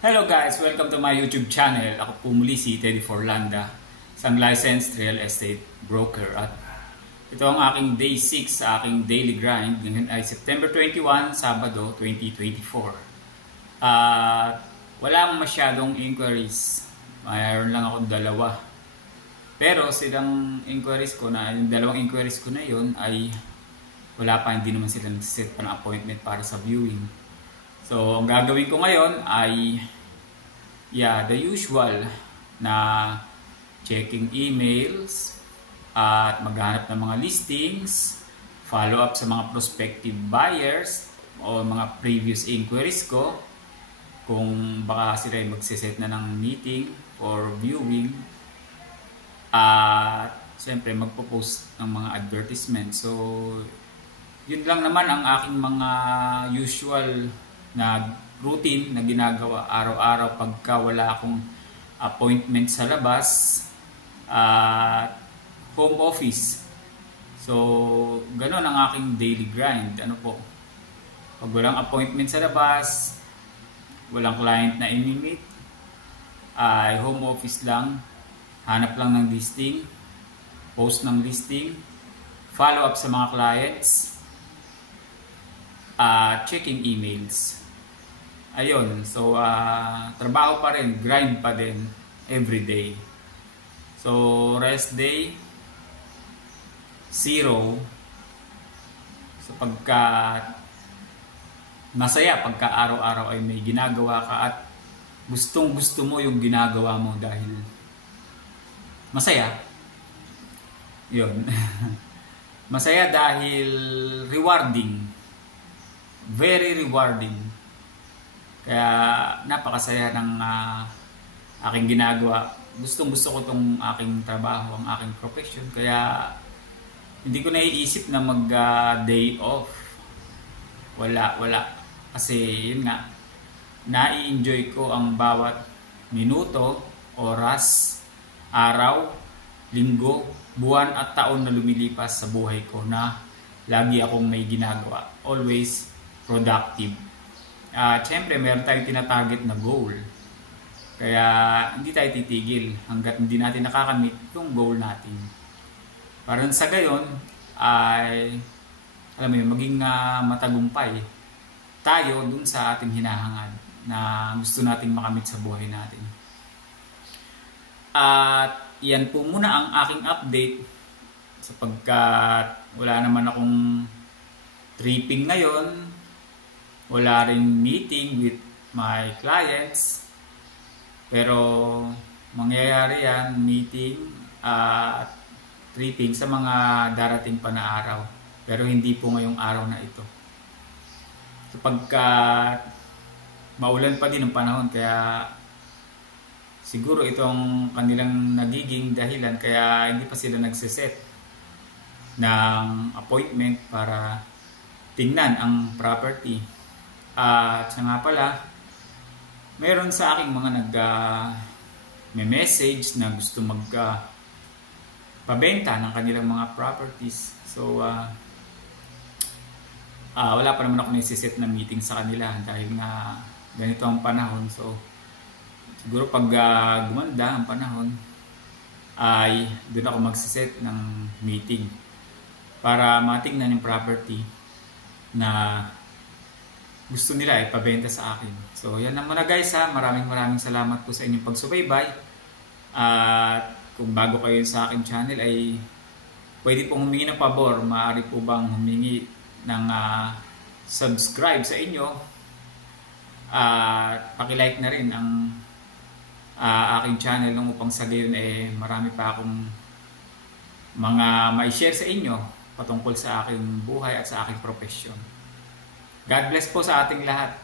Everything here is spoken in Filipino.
Hello guys! Welcome to my YouTube channel. Ako po muli si Teddy Forlanda, isang licensed real estate broker. At ito ang aking day 6 sa aking daily grind. Ngayon ay September 21, Sabado 2024. Walang masyadong inquiries. Mayroon lang ako dalawa. Pero silang inquiries ko na, yung dalawang inquiries ko na yun ay wala pa, hindi naman sila nag-set pa ng appointment para sa viewing. So, ang gagawin ko ngayon ay the usual na checking emails at maghanap ng mga listings, follow up sa mga prospective buyers o mga previous inquiries ko kung baka sila ay magsiset na ng meeting or viewing, at siyempre magpo-post ng mga advertisement. So, yun lang naman ang aking mga usual na routine na ginagawa araw-araw pagka wala akong appointment sa labas at home office. So, ganun ang aking daily grind. Ano po? Pag walang appointment sa labas, walang client na i-meet, ay home office lang, hanap lang ng listing, post ng listing, follow up sa mga clients, checking emails. Ayun, so trabaho pa rin, grind pa din every day. So rest day 0. So pagka masaya pagka araw-araw ay may ginagawa ka at gustong-gusto mo yung ginagawa mo dahil masaya. Yun. Masaya dahil rewarding. Very rewarding. Kaya napakasaya ng aking ginagawa. Gustong-gusto ko itong aking trabaho, ang aking profession. Kaya hindi ko naiisip na mag-day off. Wala. Kasi yun nga, nai-enjoy ko ang bawat minuto, oras, araw, linggo, buwan at taon na lumilipas sa buhay ko na lagi akong may ginagawa. Always productive. Siyempre, meron tayong tinatarget na goal. Kaya hindi tayo titigil hanggat hindi natin nakakamit yung goal natin. Para sa gayon ay alam mo yun, maging matagumpay tayo dun sa ating hinahangad na gusto nating makamit sa buhay natin. At yan po muna ang aking update sapagkat wala naman akong tripping ngayon. Wala rin meeting with my clients. Pero mangyayari yan, meeting at tripping sa mga darating pa na araw. Pero hindi po ngayong araw na ito. Sapagkat maulan pa din ang panahon, kaya siguro itong kanilang nagiging dahilan kaya hindi pa sila nagsiset ng appointment para tingnan ang property. At siya nga pala, meron sa aking mga nag-message na gusto pabenta ng kanilang mga properties. So, wala pa naman ako nasiset na meeting sa kanila dahil nga ganito ang panahon. So, siguro pag gumanda ang panahon, ay doon ako magsiset ng meeting para matingnan yung property na gusto nila ay pabenta sa akin. So, yan na muna guys ha. Maraming salamat po sa inyong pagsubaybay. At kung bago kayo sa akin channel ay pwede pong humingi ng pabor. Maaari po bang humingi ng subscribe sa inyo. At pakilike na rin ang aking channel upang sa gayon marami pa akong mga mai-share sa inyo patungkol sa aking buhay at sa aking profesyon. God bless po sa ating lahat.